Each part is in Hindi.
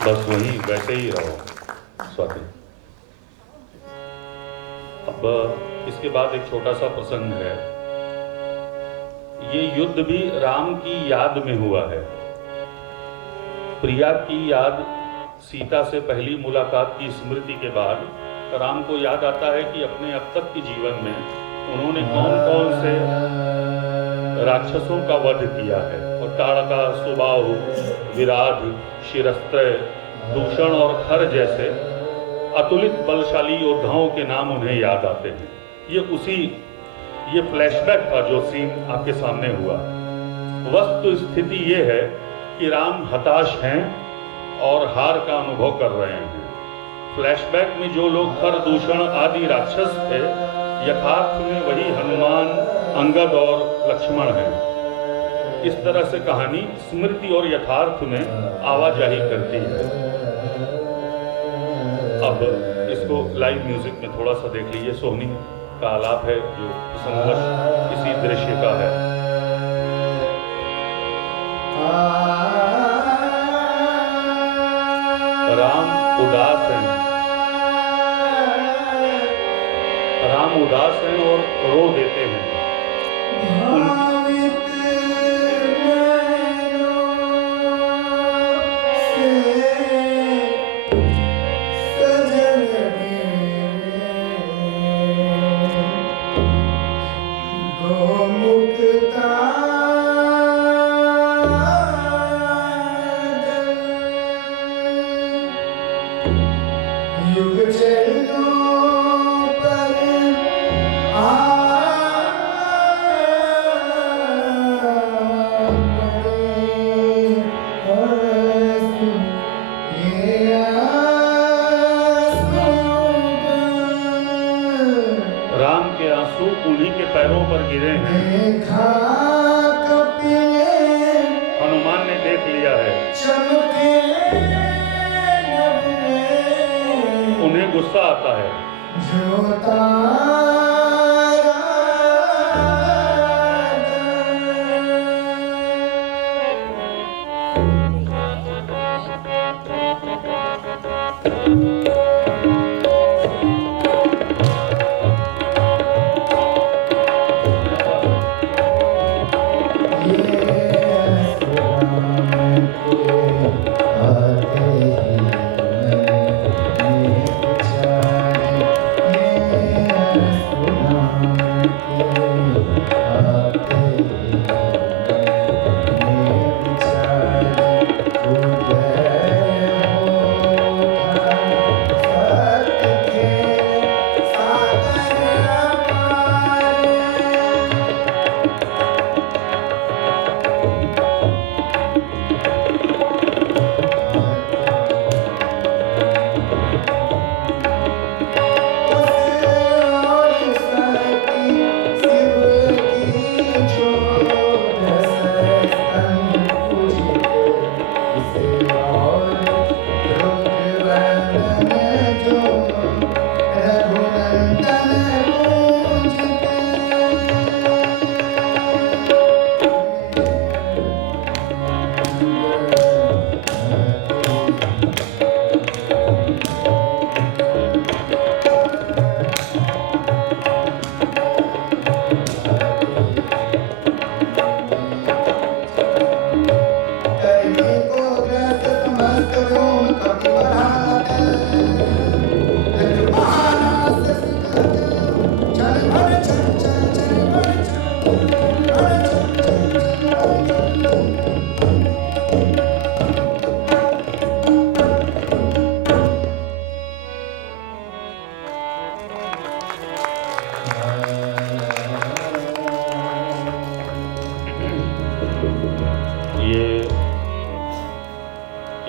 बस वही वैसे ही रहो स्वाति। अब इसके बाद एक छोटा सा प्रसंग है। ये युद्ध भी राम की याद में हुआ है। प्रिया की याद, सीता से पहली मुलाकात की स्मृति के बाद राम को याद आता है कि अपने अब तक के जीवन में उन्होंने कौन कौन से राक्षसों का वध किया है। और ताड़का, सुबाहु, विराध, शिरस्त्र, दूषण और खर जैसे अतुलित बलशाली योद्धाओं के नाम उन्हें याद आते हैं। ये फ्लैशबैक था जो सीन आपके सामने हुआ। वस्तु स्थिति ये है कि राम हताश हैं और हार का अनुभव कर रहे हैं। फ्लैशबैक में जो लोग खर, दूषण आदि राक्षस थे, यथार्थ में वही हनुमान, अंगद और लक्ष्मण हैं। इस तरह से कहानी स्मृति और यथार्थ में आवाजाही करती है। अब इसको लाइव म्यूजिक में थोड़ा सा देख लीजिए। सोहनी का आलाप है जो संघर्ष इसी दृश्य का है। राम उदास हैं, राम उदास हैं और रो देते हैं। राम के आंसू उन्हीं के पैरों पर गिरे हैं। हनुमान ने देख लिया है। उन्हें गुस्सा आता है।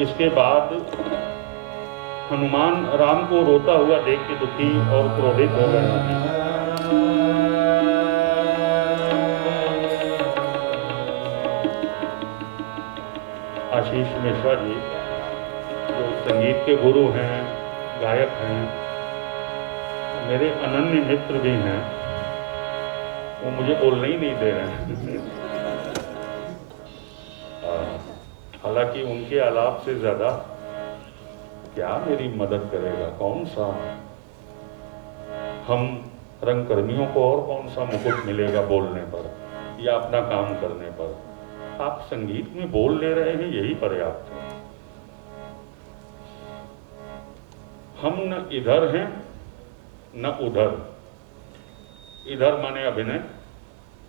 इसके बाद हनुमान राम को रोता हुआ देख के दुखी और क्रोधित हो गए हैं। आशीष मिश्रा जी जो संगीत के गुरु हैं, गायक हैं, मेरे अनन्य मित्र भी हैं, वो मुझे बोलने ही नहीं दे रहे हैं। हालांकि उनके आलाप से ज़्यादा क्या मेरी मदद करेगा, कौन सा हम रंगकर्मियों को और कौन सा मुकुट मिलेगा बोलने पर या अपना काम करने पर। आप संगीत में बोल ले रहे हैं, यही पर्याप्त है। हम न इधर हैं न उधर। इधर माने अभिनय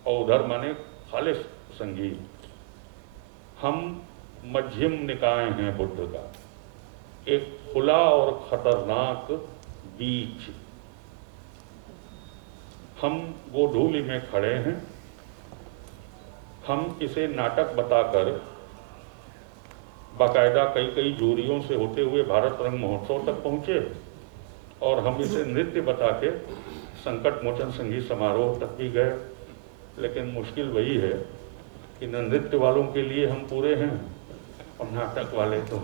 और उधर माने खालिस संगीत। हम मध्यम निकाय हैं बुद्ध का, एक खुला और खतरनाक बीच। हम गोधूलि में खड़े हैं। हम इसे नाटक बताकर बाकायदा कई कई जोड़ियों से होते हुए भारत रंग महोत्सव तक पहुंचे और हम इसे नृत्य बता के संकट मोचन संगीत समारोह तक भी गए। लेकिन मुश्किल वही है कि न नृत्य वालों के लिए हम पूरे हैं और नाटक वाले तो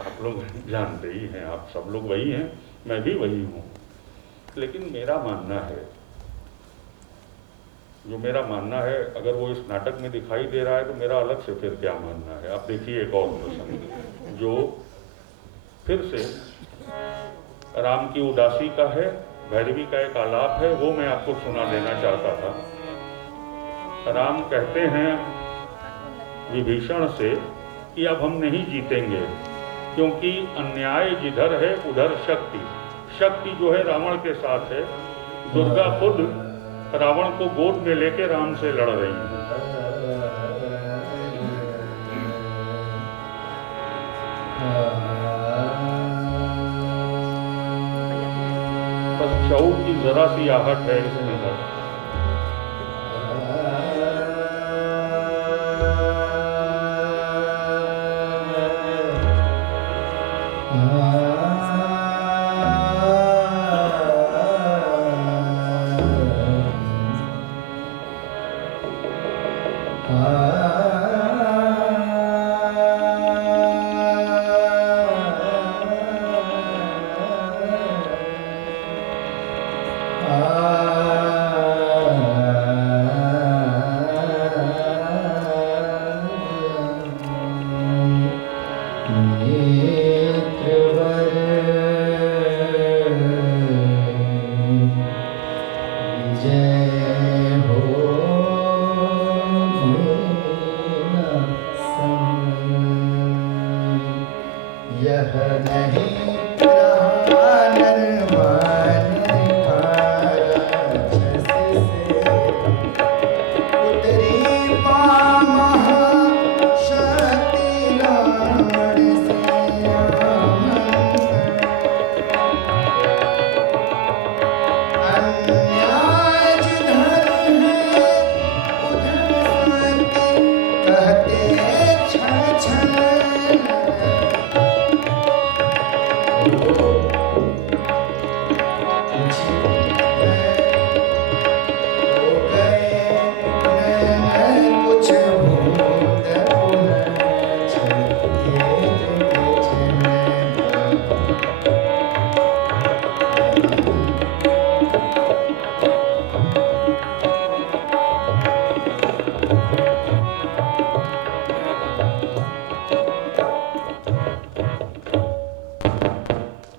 आप लोग जानते ही हैं, आप सब लोग वही हैं, मैं भी वही हूँ। लेकिन मेरा मानना है, जो मेरा मानना है, अगर वो इस नाटक में दिखाई दे रहा है तो मेरा अलग से फिर क्या मानना है। आप देखिए एक और प्रसंग जो फिर से राम की उदासी का है, भैरवी का एक आलाप है, वो मैं आपको सुना देना चाहता था। राम कहते हैं विभीषण से कि अब हम नहीं जीतेंगे, क्योंकि अन्याय जिधर है उधर शक्ति, शक्ति जो है रावण के साथ है। दुर्गा खुद रावण को गोद में लेके राम से लड़ रही है। बस शौर की जरा सी आहट है इसमें बस।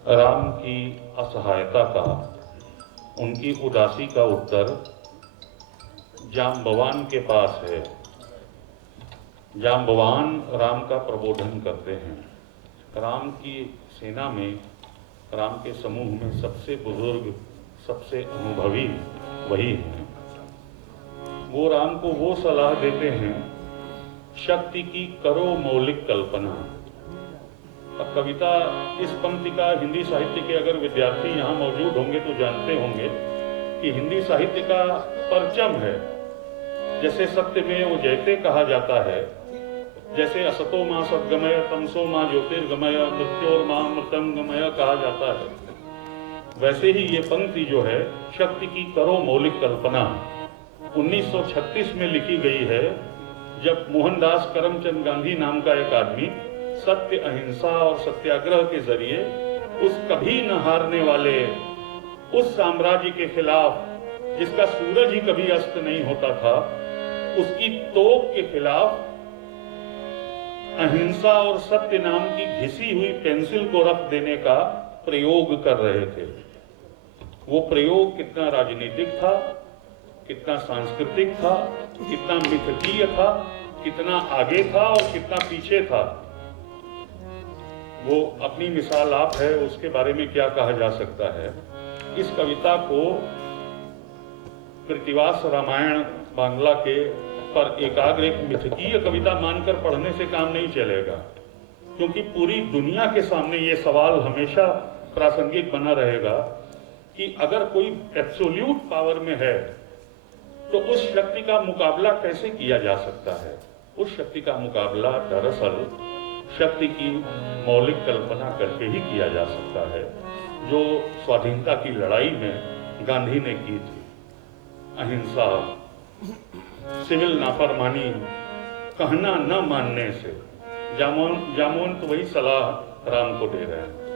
राम की असहायता का, उनकी उदासी का उत्तर जाम्बवान के पास है। जाम्बवान राम का प्रबोधन करते हैं। राम की सेना में, राम के समूह में सबसे बुजुर्ग, सबसे अनुभवी वही हैं। वो राम को वो सलाह देते हैं, शक्ति की करो मौलिक कल्पना। अब कविता, इस पंक्ति का हिंदी साहित्य के अगर विद्यार्थी यहाँ मौजूद होंगे तो जानते होंगे कि हिंदी साहित्य का परचम है। जैसे सत्य में वो जयते कहा जाता है, जैसे असतो मां सद्गमय तमसो मां ज्योतिर्गमय मृत्योर मां मृतम गमय कहा जाता है, वैसे ही ये पंक्ति जो है, शक्ति की करो मौलिक कल्पना, 1936 में लिखी गई है, जब मोहनदास करमचंद गांधी नाम का एक आदमी सत्य, अहिंसा और सत्याग्रह के जरिए उस कभी न हारने वाले उस साम्राज्य के खिलाफ, जिसका सूरज ही कभी अस्त नहीं होता था, उसकी तोप के खिलाफ अहिंसा और सत्य नाम की घिसी हुई पेंसिल को रख देने का प्रयोग कर रहे थे। वो प्रयोग कितना राजनीतिक था, कितना सांस्कृतिक था, कितना मिथकीय था, कितना आगे था और कितना पीछे था, वो अपनी मिसाल आप है, उसके बारे में क्या कहा जा सकता है। इस कविता को कृतिवास रामायण बांग्ला के पर एकाग्र एक मिथकीय कविता मानकर पढ़ने से काम नहीं चलेगा, क्योंकि पूरी दुनिया के सामने ये सवाल हमेशा प्रासंगिक बना रहेगा कि अगर कोई एब्सोल्यूट पावर में है तो उस शक्ति का मुकाबला कैसे किया जा सकता है। उस शक्ति का मुकाबला दरअसल शक्ति की मौलिक कल्पना करके ही किया जा सकता है, जो स्वाधीनता की लड़ाई में गांधी ने की थी। अहिंसा, सिविल नाफरमानी, कहना न मानने से। जामोन तो वही सलाह राम को दे रहे हैं।